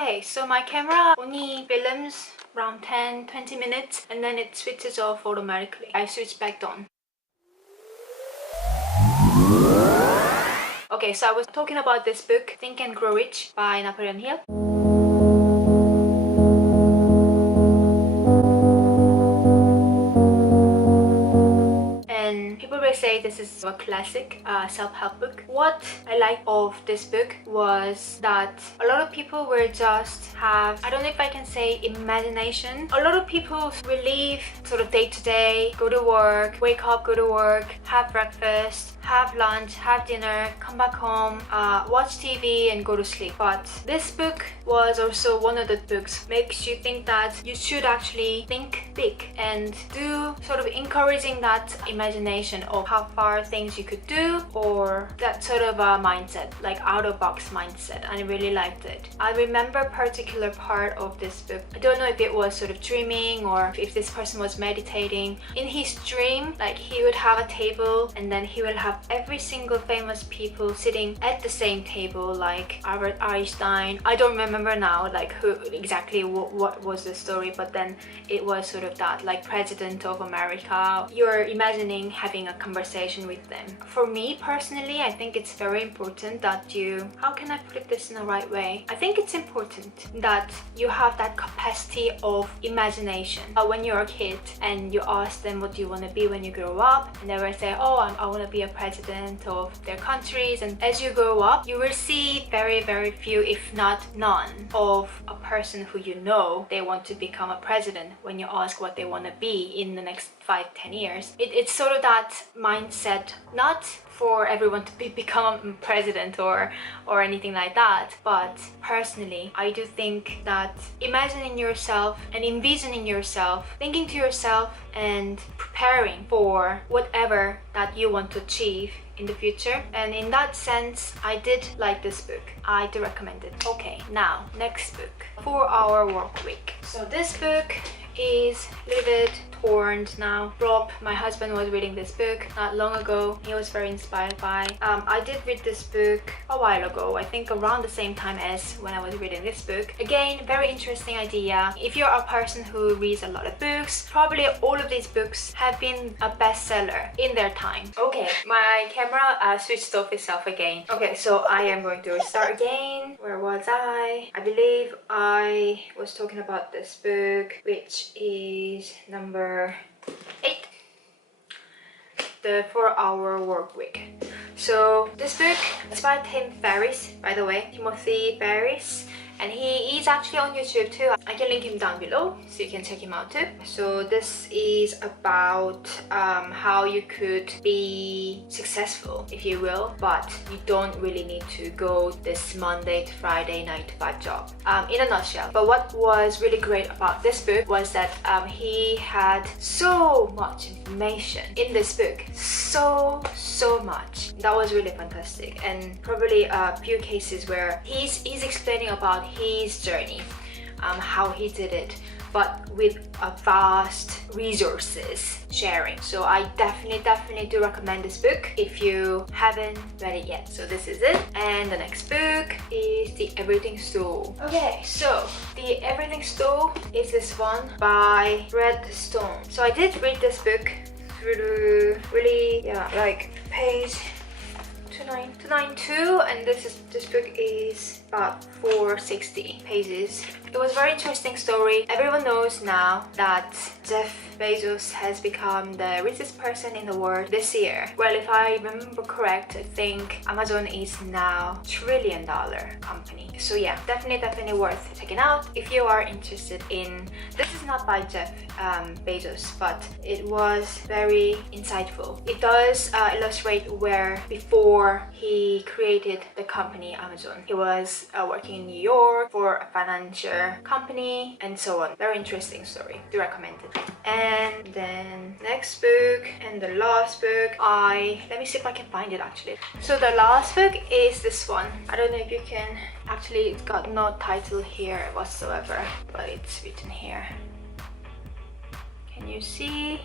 Okay, so my camera only films around 10-20 minutes and then it switches off automatically. I switch back on. Okay, so I was talking about this book, Think and Grow Rich by Napoleon Hill. And people will say this is a classic self-help book. What I like of this book was that a lot of people will just have, I don't know if I can say imagination. A lot of people will live sort of day to day, go to work, wake up, go to work, have breakfast, have lunch, have dinner, come back home, watch TV and go to sleep. But this book was also one of the books makes you think that you should actually think big and do sort of encouraging that imagination of how far things you could do, or that sort of a mindset, like out-of-box mindset. I really liked it. I remember a particular part of this book. I don't know if it was sort of dreaming or if this person was meditating. In his dream, like he would have a table and then he will have every single famous people sitting at the same table, like Albert Einstein. I don't remember now like who exactly what was the story, but then it was sort of that, like President of America. You're imagining having a conversation with them. For me personally, I think it's very important that you, how can I put this in the right way? I think it's important that you have that capacity of imagination. When you're a kid and you ask them what do you want to be when you grow up, and they will say, oh, I want to be a president of their countries. And as you grow up, you will see very few, if not none, of a person who you know they want to become a president when you ask what they want to be in the next 5-10 years. It's sort of that mindset, not for everyone to become president or anything like that, but personally I do think that imagining yourself and envisioning yourself, thinking to yourself and preparing for whatever that you want to achieve in the future. And in that sense, I did like this book. I do recommend it. Okay, now next book, 4-Hour Work Week. So this book is a little bit torn now. Rob, my husband, was reading this book not long ago. He was very inspired by. I did read this book a while ago, I think around the same time as when I was reading this book. Again, very interesting idea. If you're a person who reads a lot of books, probably all of these books have been a bestseller in their time. Okay, my camera switched off itself again. Okay, so I am going to restart again. Where was I? I believe I was talking about this book, which is number 8, the 4-Hour Work Week. So this book is by Tim Ferriss, by the way, Timothy Ferriss, and he is actually on YouTube too. I can link him down below so you can check him out too. So this is about how you could be successful, if you will, but you don't really need to go this Monday to Friday 9-to-5 job, in a nutshell. But what was really great about this book was that he had so much information in this book, so much. That was really fantastic, and probably a few cases where he's explaining about his journey, how he did it, but with a vast resources sharing. So I definitely do recommend this book if you haven't read it yet. So this is it, and the next book is The Everything Store. Okay, so The Everything Store is this one by Brett Stone. So I did read this book through really, yeah, like page 292, and this book is about 460 pages. It was a very interesting story. Everyone knows now that Jeff Bezos has become the richest person in the world this year. Well, if I remember correct, I think Amazon is now $1 trillion company. So yeah, definitely worth checking out if you are interested in. This is not by Jeff Bezos, but it was very insightful. It does illustrate where before he created the company Amazon, he was working in New York for a financial company and so on. Very interesting story. Do recommend it. And then next book and the last book, let me see if I can find it actually. So the last book is this one. I don't know if you can, actually it's got no title here whatsoever, but it's written here. Can you see?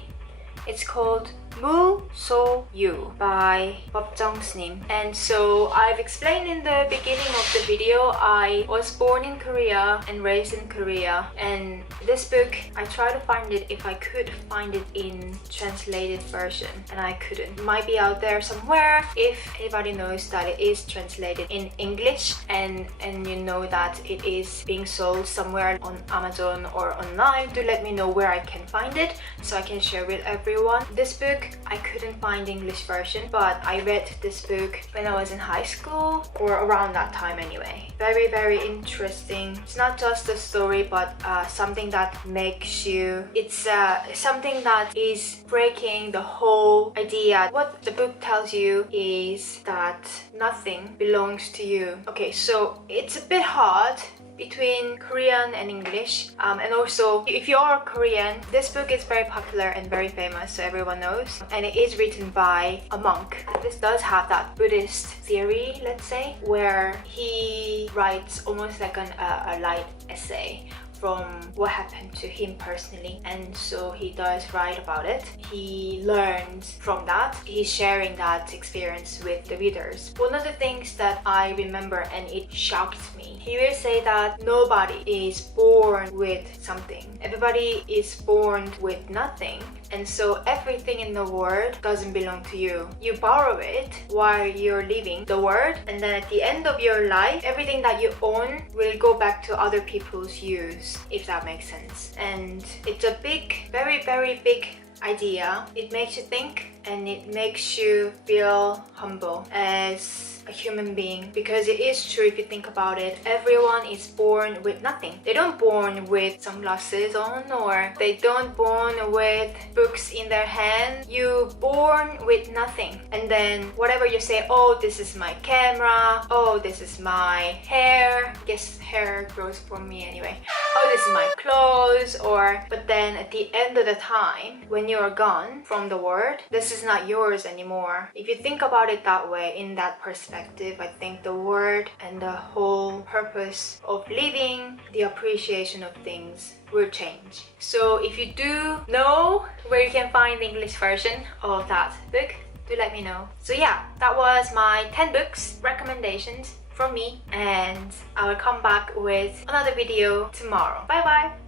It's called 무소유 by 법정스님. And so I've explained in the beginning of the video, I was born in Korea and raised in Korea, and this book I tried to find it if I could find it in translated version, and I couldn't. It might be out there somewhere. If anybody knows that it is translated in English and you know that it is being sold somewhere on Amazon or online, do let me know where I can find it so I can share with everyone. This book I couldn't find English version, but I read this book when I was in high school or around that time anyway. Very, very interesting. It's not just a story, but something that makes you, it's something that is breaking the whole idea. What the book tells you is that nothing belongs to you. Okay, so it's a bit hard between Korean and English, and also if you're Korean, this book is very popular and very famous, so everyone knows, and it is written by a monk. This does have that Buddhist theory, let's say, where he writes almost like a light essay from what happened to him personally, and so he does write about it. He learns from that. He's sharing that experience with the readers. One of the things that I remember, and it shocked me, he will say that nobody is born with something. Everybody is born with nothing. And so everything in the world doesn't belong to you. You borrow it while you're living the world, and then at the end of your life, everything that you own will go back to other people's use, if that makes sense. And it's a big, very, very big idea. It makes you think, and it makes you feel humble as a human being, because it is true. If you think about it, everyone is born with nothing. They don't born with sunglasses on, or they don't born with books in their hand. You born with nothing, and then whatever you say, oh, this is my camera, oh, this is my hair, I guess hair grows from me anyway, oh, this is my clothes, or, but then at the end of the time, when you're gone from the world, this is not yours anymore. If you think about it that way, in that perspective, I think the word and the whole purpose of living, the appreciation of things, will change. So if you do know where you can find the English version of that book, do let me know. So yeah, that was my 10 books recommendations from me, and I will come back with another video tomorrow. Bye bye!